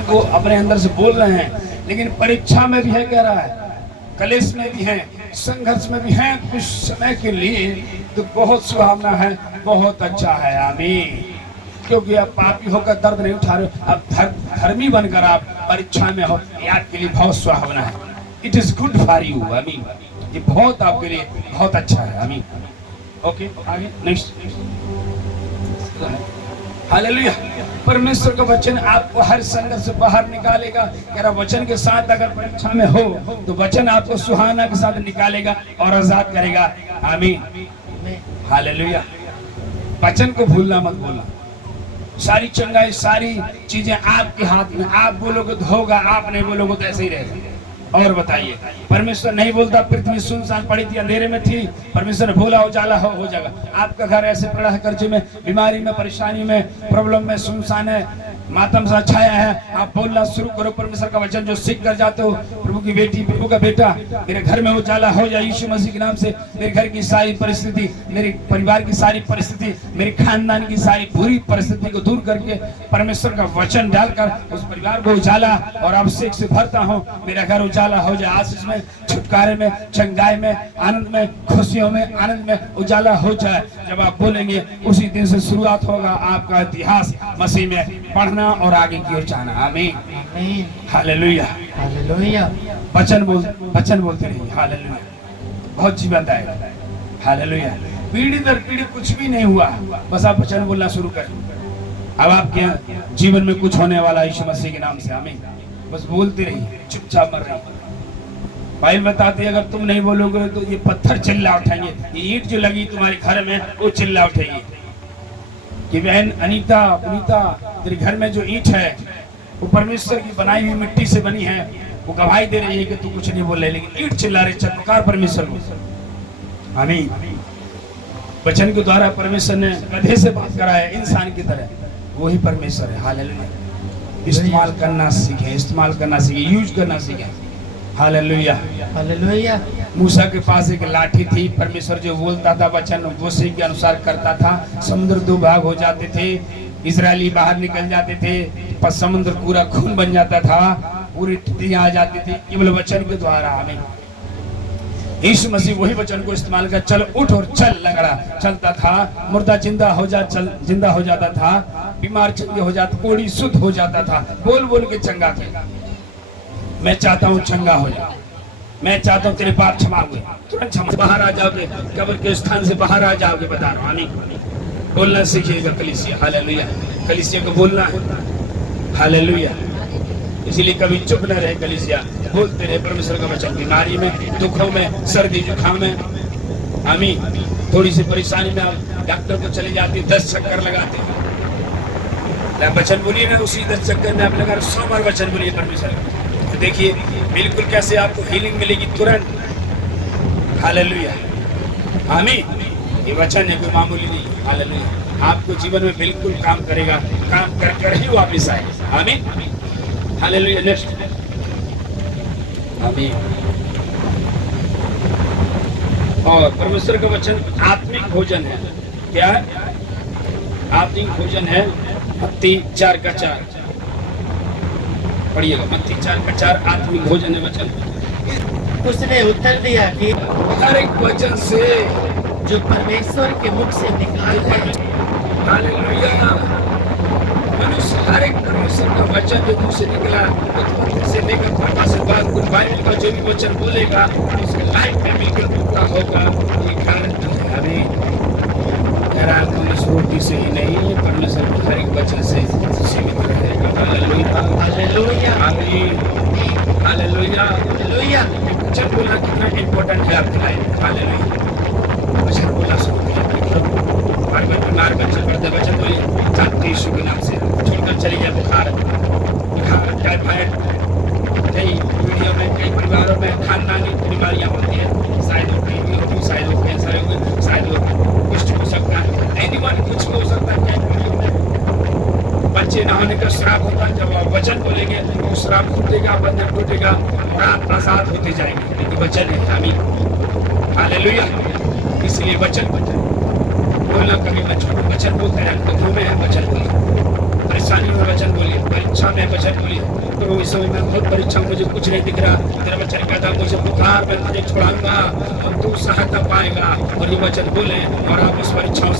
को अपने अंदर से बोल रहे हैं, लेकिन परीक्षा में भी है, कह रहा है, कलेश में भी है, संघर्ष में भी है, कुछ समय के लिए तो बहुत सुहावना है, बहुत अच्छा है। आमीन। क्योंकि आप पापी होकर दर्द नहीं उठा रहे, अब धर्मी बनकर आप परीक्षा में हो, याद के लिए बहुत सुहावना है। It is good for you. आमीन। ये बहुत आपके लिए बहुत अच्छा है। आमीन। ओके, आगे नेक्स्ट। हालेलुया। परमेश्वर का वचन आपको हर संघर्ष से बाहर निकालेगा। कह रहा वचन के साथ अगर परीक्षा में हो तो वचन आपको सुहाना के साथ निकालेगा और आजाद करेगा। आमीन। हालेलुया। वचन को भूलना मत बोलना। सारी चंगाई, सारी चीजें आपके हाथ में। आप बोलोगे तो होगा, आप नहीं बोलोगे तो ऐसे ही रहेगा। और बताइए, परमेश्वर नहीं बोलता पृथ्वी सुनसान पड़ी थी, अंधेरे में थी, परमेश्वर ने बोला उजाला हो जाएगा। आपका घर ऐसे पड़ा है कर्जे में, बीमारी में, परेशानी में, प्रॉब्लम में, सुनसान है, मातम सा छाया है, आप बोलना शुरू करो परमेश्वर का वचन जो सीख कर जाते हो। प्रभु की बेटी, प्रभु का बेटा, मेरे घर में उजाला हो जाए यीशु मसीह के नाम से। मेरे घर की सारी परिस्थिति, मेरे परिवार की सारी परिस्थिति, मेरे खानदान की सारी बुरी परिस्थिति को दूर करके परमेश्वर का वचन डालकर उस परिवार को उजाला और अभिषेक से भरता हूँ। मेरा घर उजाला हो जाए, आशीष में, छुटकारे में, चंगाई में, आनंद में, खुशियों में, आनंद में उजाला हो जाए। जब आप बोलेंगे उसी दिन से शुरुआत होगा आपका इतिहास मसीह में पढ़ना और आगे की ओर जाना। आमीन। हालेलुया। हालेलुया। वचन बोलते रहिए। हालेलुया। बहुत जीवंत है। हालेलुया। पीढ़ी दर पीढ़ी कुछ भी नहीं हुआ, बस आप वचन बोलना शुरू करें। अब आपके जीवन में कुछ होने वाला यीशु मसीह के नाम से। आमीन। बस बोलते रहिए, चुपचाप मत रहिए। बाइबल बताती है अगर तुम नहीं बोलोगे तो ये पत्थर चिल्ला उठाएंगे, ये ईंट जो लगी तुम्हारे घर में वो चिल्ला उठेगी कि बहन अनीता, पुनीता, तेरे घर में जो ईंट है वो परमेश्वर की बनाई हुई मिट्टी से बनी है। वो गवाही दे रही है कि तू कुछ नहीं बोल रहे, लेकिन ईंट चिल्ला रही, चमत्कार परमेश्वर को। आमीन। वचन के द्वारा परमेश्वर ने गधे से बात कराया इंसान की तरह, वही परमेश्वर है। हालेलुया। इस्तेमाल करना सीखे, इस्तेमाल करना सीखे, यूज करना सीखे। हालेलुया। हालेलुया। मूसा के पास एक लाठी थी, परमेश्वर जो बोलता था वचन उसी के अनुसार करता था। समुद्र दो भाग हो जाते थे, इजरायली बाहर निकल जाते थे, पर समुद्र पूरा खून बन जाता था, पूरी टिड्डियां आ जाती थी, केवल वचन के द्वारा। हमें यीशु मसीह वही वचन को इस्तेमाल कर, चल उठ और चल लगा, चलता था। मुर्दा जिंदा हो जाता था, बीमार चंगे हो जाता, कोढ़ी शुद्ध हो जाता था, बोल बोल के चंगा थे। मैं चाहता हूँ चंगा हो जाए, मैं चाहता हूँ तेरे पाप क्षमा हुए, तुरंत क्षमा, बाहर आ जाओगे, कब्र के स्थान से बाहर आ जाओगे। बता रहा हूँ। आमीन। बोलना सीखिएगा कलीसिया। हालेलुया। कलीसिया को बोलना है। हालेलुया। इसीलिए कभी चुप न रहे कलीसिया, बोलते रहे परमेश्वर का वचन। बीमारी में, दुखों में, सर्दी जुकाम में। आमीन। थोड़ी सी परेशानी में आप डॉक्टर को चले जाते, 10 चक्कर लगाते, वचन बोलिए ना, उसी 10 चक्कर में आप लगा 100 बार वचन बोलिए परमेश्वर। देखिए बिल्कुल कैसे आपको हीलिंग मिलेगी तुरंत। हालेलुया। आमीन। ये वचन है, कोई मामूली नहीं। हालेलुया। आपको जीवन में बिल्कुल काम करेगा, काम कर कर ही वापस आए। आमीन। हालेलुया। नेक्स्ट। आमीन। और परमेश्वर का वचन आत्मिक भोजन है। क्या है? आत्मिक भोजन है। मत्ती 4:4 पढ़िएगा। मत्ती 4:4 आत्मिक भोजन है वचन। उसने उत्तर दिया कि हर एक वचन से जो परमेश्वर के मुख से निकला है। हालेलुया। मनुष्य हर एक परमेश्वर का वचन जो मुंह से निकला, उत्पत्ति से लेकर प्रकाश से बाद कुछ बाइबल का जो भी वचन बोलेगा उसके लाइफ में बिल्कुल पूरा होगा। ये कारण है। हमें रोटी से ही नहीं, परमेश्वर के हर एक वचन से सीमित रहेगा। हालेलुया। हालेलुया। आमीन। हालेलुया। हालेलुया। वचन बोलना कितना इम्पोर्टेंट है आपकी लाइफ। हालेलुया। वचन बोलना शुरू कीजिए। बीमार बच्चे पढ़ते वचन बोलिए, जाते यीशु के नाम से छोड़कर चली जाए बुखार, टाइफाइड। कई वीडियो में, कई परिवारों में खानदानी बीमारियां होती है। शायद वो टीबी होगी, शायद वो कैंसर होगी, शायद वो कुछ हो सकता है, एनीवन कुछ हो सकता है। बच्चे ना होने का श्राप होता है। जब आप वचन बोलेंगे तो श्राप टूटेगा, बंधन टूटेगा और आप आजाद होते जाएंगे। लेकिन वचन है। आमीन। हालेलुया। इसलिए वचन बोलना कभी मत छोड़ो। वचन बोलते हैं, में है वचन बोलिए। परेशानी में वचन बोलिए, परीक्षा में वचन बोलिए। प्रभु इस समय मैं बहुत परीक्षा, मुझे कुछ नहीं दिख रहा, तेरा वचन कहता मुझे बुखार में तुझे छुड़ाऊंगा और तू सहायता पाएगा। और ये वचन बोले और आप उस परीक्षाओं से